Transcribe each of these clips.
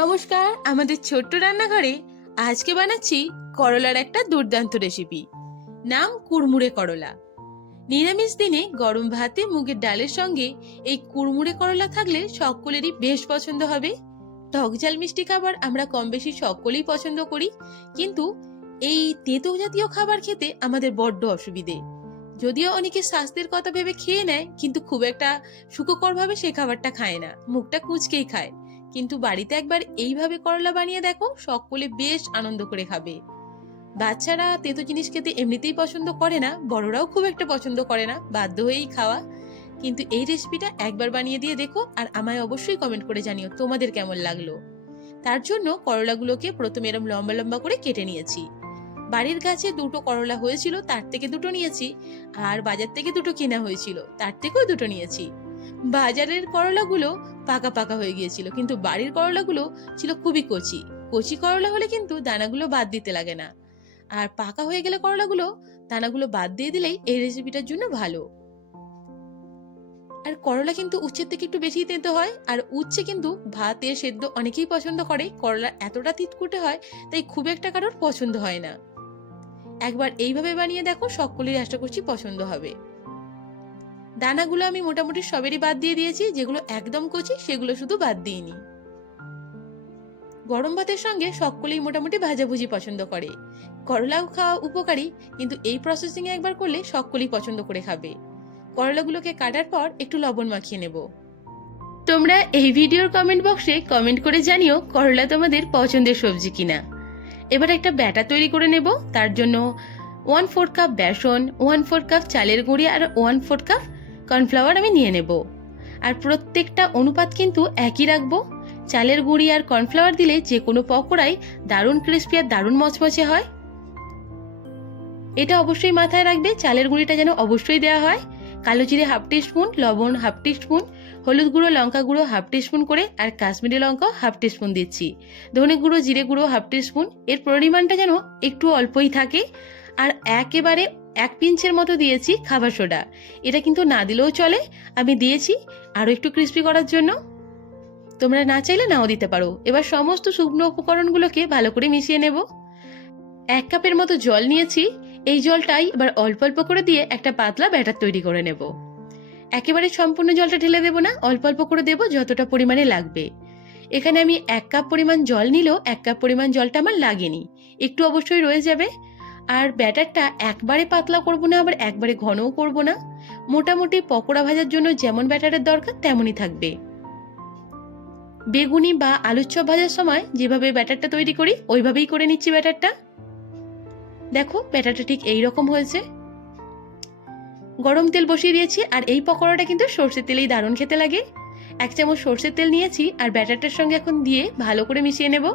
নমস্কার, আমাদের ছোট্ট রান্নাঘরে আজকে বানাচ্ছি করলার একটা দুর্দান্ত রেসিপি নাম কুড়মুড়ে করলা। নিরামিষ দিনে গরম ভাতে মুগের ডালের সঙ্গে এই কুড়মুড়ে করলা থাকলে সকলেরই বেশ পছন্দ হবে। টক ঝাল মিষ্টি খাবার আমরা কম বেশি সকলেই পছন্দ করি, কিন্তু এই তেতো জাতীয় খাবার খেতে আমাদের বড্ড অসুবিধে। যদিও অনেকে স্বাস্থ্যের কথা ভেবে খেয়ে নেয়, কিন্তু খুব একটা সুখকরভাবে সে খাবারটা খায় না। মুখটা কুচকেই খায়। কিন্তু বাড়িতে একবার এইভাবে করলা বানিয়ে দেখো, সকলে বেশ আনন্দ করে খাবে। বাচ্চারা তেতো জিনিস খেতে এমনিতেই পছন্দ করে না, বড়রাও খুব একটা পছন্দ করে না, বাধ্য হয়েই খাওয়া। কিন্তু এই রেসিপিটা একবার বানিয়ে দিয়ে দেখো আর আমায় অবশ্যই কমেন্ট করে জানিও তোমাদের কেমন লাগল। তার জন্য করলাগুলোকে প্রথমে এরম লম্বা লম্বা করে কেটে নিয়েছি। বাড়ির গাছে দুটো করলা হয়েছিল, তার থেকে দুটো নিয়েছি। আর বাজার থেকে দুটো কেনা হয়েছিল, তার থেকেও দুটো নিয়েছি। বাজারের করলাগুলো পাকা পাকা হয়ে গিয়েছিল। কিন্তু বাড়ির করলাগুলো ছিল খুবই কচি। কচি করলা হলে কিন্তু দানাগুলো বাদ দিতে লাগে না। আর পাকা হয়ে গেলে করলাগুলো দানাগুলো বাদ দিয়ে দিলেই এই রেসিপিটার জন্য ভালো। আর করলা কিন্তু উচ্ছের থেকে একটু বেশি তেতো হয়। আর উচ্ছে কিন্তু ভাতে সেদ্ধ অনেকেই পছন্দ করে। করলা এতটা তিতকুটে হয়, তাই খুব একটা কারোর পছন্দ হয় না। একবার এইভাবে বানিয়ে দেখো সকলেই আশা করছি পছন্দ হবে। দানাগুলো আমি মোটামুটি সবেরই বাদ দিয়ে দিয়েছি, যেগুলো একদম কচি, সেগুলো শুধু বাদ দিইনি। গরম ভাতের সঙ্গে সকলেই মোটামুটি ভাজাভুজি পছন্দ করে। করলাও খাওয়া উপকারী, কিন্তু এই প্রসেসিং একবার করলে সকলেই পছন্দ করে খাবে। করলাগুলোকে কাটার পর একটু লবণ মাখিয়ে নেব। তোমরা এই ভিডিওর কমেন্ট বক্সে কমেন্ট করে জানিও করলা তোমাদের পছন্দের সবজি কিনা। এবার একটা ব্যাটা তৈরি করে নেব, তার জন্য ওয়ান ফোর কাপ বেসন ওয়ান ফোর কাপ চালের গুঁড়ি আর ওয়ান ফোর কাপ কর্নফ্লাওয়ার আমি নিয়ে নেব। আর প্রত্যেকটা অনুপাত কিন্তু একই রাখব। চালের গুঁড়ি আর কর্নফ্লাওয়ার দিলে যে কোনো পকোড়াই দারুণ ক্রিস্পি আর দারুণ মচমচে হয়। এটা অবশ্যই মাথায় রাখবে, চালের গুঁড়িটা যেন অবশ্যই দেওয়া হয়। কালো জিরে হাফ টি স্পুন লবণ হাফ টি স্পুন হলুদ গুঁড়ো, লঙ্কা গুঁড়ো হাফ টি স্পুন করে আর কাশ্মীরি লঙ্কাও হাফ টি স্পুন দিচ্ছি। ধনে গুঁড়ো, জিরে গুঁড়ো হাফ টি স্পুন এর পরিমাণটা যেন একটু অল্পই থাকে। আর একেবারে এক পিঞ্চের মতো দিয়েছি খাবার সোডা। এটা কিন্তু না দিলেও চলে, আমি দিয়েছি আরও একটু ক্রিস্পি করার জন্য। তোমরা না চাইলে নাও দিতে পারো। এবার সমস্ত শুকনো উপকরণগুলোকে ভালো করে মিশিয়ে নেব। এক কাপের মতো জল নিয়েছি, এই জলটাই এবার অল্প অল্প করে দিয়ে একটা পাতলা ব্যাটার তৈরি করে নেব। একেবারে সম্পূর্ণ জলটা ঢেলে দেবো না, অল্প অল্প করে দেবো যতটা পরিমাণে লাগবে। এখানে আমি এক কাপ পরিমাণ জল নিলেও এক কাপ পরিমাণ জলটা আমার লাগেনি। একটু অবশ্যই রয়ে যাবে আর ব্যাটারটা একবারে পাতলা করব না, আবার একবারে ঘনও করব না। মোটামুটি পকোড়া ভাজার জন্য যেমন ব্যাটারের দরকার, তেমনই থাকবে। বেগুনি বা আলুর চপ ভাজার সময় যেভাবে ব্যাটারটা তৈরি করি, ওইভাবেই করে নিচ্ছি ব্যাটারটা। দেখো, ব্যাটারটা ঠিক এই রকম হয়েছে। গরম তেল বসিয়ে দিয়েছি, আর এই পকোড়াটা কিন্তু সর্ষের তেলেই দারুণ খেতে লাগে। এক চামচ সর্ষের তেল নিয়েছি, আর ব্যাটারটার সঙ্গে এখন দিয়ে ভালো করে মিশিয়ে নেব।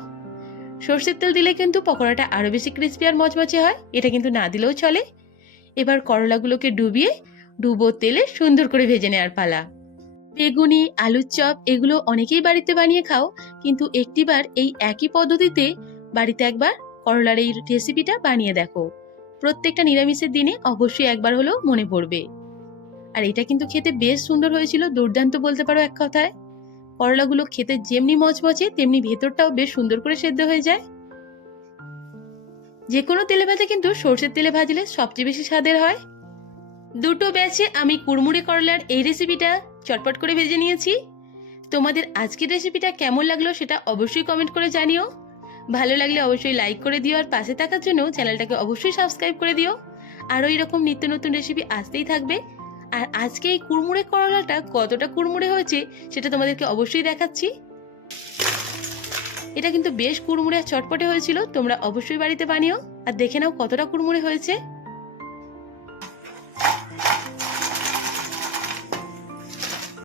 সর্ষের তেল দিলে কিন্তু পকোড়াটা আরও বেশি ক্রিস্পি আর মচমচে হয়। এটা কিন্তু না দিলেও চলে। এবার করলাগুলোকে ডুবিয়ে ডুবো তেলে সুন্দর করে ভেজে নেওয়ার পালা। বেগুনি, আলুর চপ এগুলো অনেকেই বাড়িতে বানিয়ে খাও, কিন্তু একটিবার এই একই পদ্ধতিতে বাড়িতে একবার করলার এই রেসিপিটা বানিয়ে দেখো। প্রত্যেকটা নিরামিষের দিনে অবশ্যই একবার হলেও মনে পড়বে। আর এটা কিন্তু খেতে বেশ সুন্দর হয়েছিল, দুর্দান্ত বলতে পারো এক কথায়। করলাগুলো খেতে যেমনি মচমচে, তেমনি ভেতরটাও বেশ সুন্দর করে সেদ্ধ হয়ে যায়। যে কোনো তেলে ভাজা কিন্তু সর্ষের তেলে ভাজলে সবচেয়ে বেশি স্বাদের হয়। দুটো ব্যাচে আমি কুড়মুড়ে করলার এই রেসিপিটা চটপট করে ভেজে নিয়েছি। তোমাদের আজকের রেসিপিটা কেমন লাগল সেটা অবশ্যই কমেন্ট করে জানিও। ভালো লাগলে অবশ্যই লাইক করে দিও আর পাশে থাকার জন্য চ্যানেলটাকে অবশ্যই সাবস্ক্রাইব করে দিও। আরও এরকম নিত্য নতুন রেসিপি আসতেই থাকবে। আর আজকে এই কুড়মুড়ে করলাটা কতটা কুড়মুড়ে হয়েছে সেটা তোমাদেরকে অবশ্যই দেখাচ্ছি। এটা কিন্তু বেশ কুড়মুড়ে আর চটপটে হয়েছিল, তোমরা অবশ্যই বাড়িতে বানিও। আর দেখে নাও কতটা কুড়মুড়ে হয়েছে।